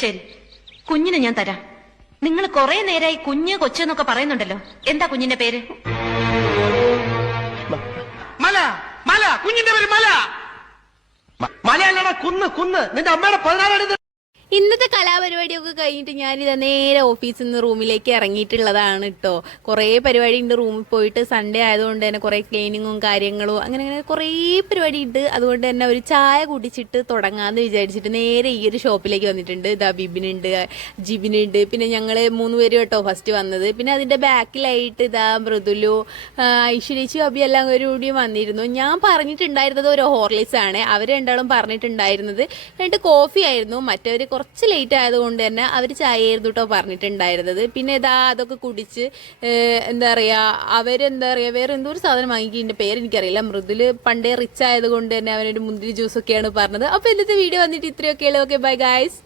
ശരി, കുഞ്ഞിനെ ഞാൻ തരാം. നിങ്ങൾ കുറെ നേരമായി കുഞ്ഞ് കൊച്ചെന്നൊക്കെ പറയുന്നുണ്ടല്ലോ. എന്താ കുഞ്ഞിന്റെ പേര്? മല. മല. കുഞ്ഞിന്റെ പേര് മല. മലയല്ലടാ, കുന്ന്. കുന്ന്. നിന്റെ അമ്മയുടെ 16 ഇന്നത്തെ കലാപരിപാടിയൊക്കെ കഴിഞ്ഞിട്ട് ഞാനിത് നേരെ ഓഫീസിൽ നിന്ന് റൂമിലേക്ക് ഇറങ്ങിയിട്ടുള്ളതാണ് കേട്ടോ. കുറേ പരിപാടി ഉണ്ട്. റൂമിൽ പോയിട്ട് സൺഡേ ആയതുകൊണ്ട് തന്നെ കുറേ ക്ലീനിങ്ങും കാര്യങ്ങളും അങ്ങനെ കുറേ പരിപാടി ഉണ്ട്. അതുകൊണ്ട് തന്നെ ഒരു ചായ കുടിച്ചിട്ട് തുടങ്ങാമെന്ന് വിചാരിച്ചിട്ട് നേരെ ഈ ഒരു ഷോപ്പിലേക്ക് വന്നിട്ടുണ്ട്. ഇതാ ബിബിനുണ്ട്, ജിബിനുണ്ട്, പിന്നെ ഞങ്ങൾ 3 പേര് കേട്ടോ ഫസ്റ്റ് വന്നത്. പിന്നെ അതിൻ്റെ ബാക്കിലായിട്ട് ഇതാ മൃദുലു, ഐശ്വര്യച്ചും അബി എല്ലാം കൂടി വന്നിരുന്നു. ഞാൻ പറഞ്ഞിട്ടുണ്ടായിരുന്നത് ഒരു ഹോർലിക്സ് ആണ്. അവർ രണ്ടാളും പറഞ്ഞിട്ടുണ്ടായിരുന്നത് 2 കോഫി ആയിരുന്നു. മറ്റവർ കുറച്ച് ലേറ്റ് ആയതുകൊണ്ട് തന്നെ അവർ ചായ ആയിരുന്നു കേട്ടോ പറഞ്ഞിട്ടുണ്ടായിരുന്നത്. പിന്നെ ഇതാ അതൊക്കെ കുടിച്ച് എന്താ പറയുക, അവരെന്താ പറയുക വേറെ എന്തോ ഒരു സാധനം വാങ്ങിക്കിൻ്റെ പേര് എനിക്കറിയില്ല. മൃദുല് പണ്ടേ റിച്ച് ആയതുകൊണ്ട് തന്നെ അവനൊരു മുന്തിരി ജ്യൂസൊക്കെയാണ് പറഞ്ഞത്. അപ്പോൾ ഇന്നത്തെ വീഡിയോ വന്നിട്ട് ഇത്രയൊക്കെയുള്ളൂ. Okay, bye guys.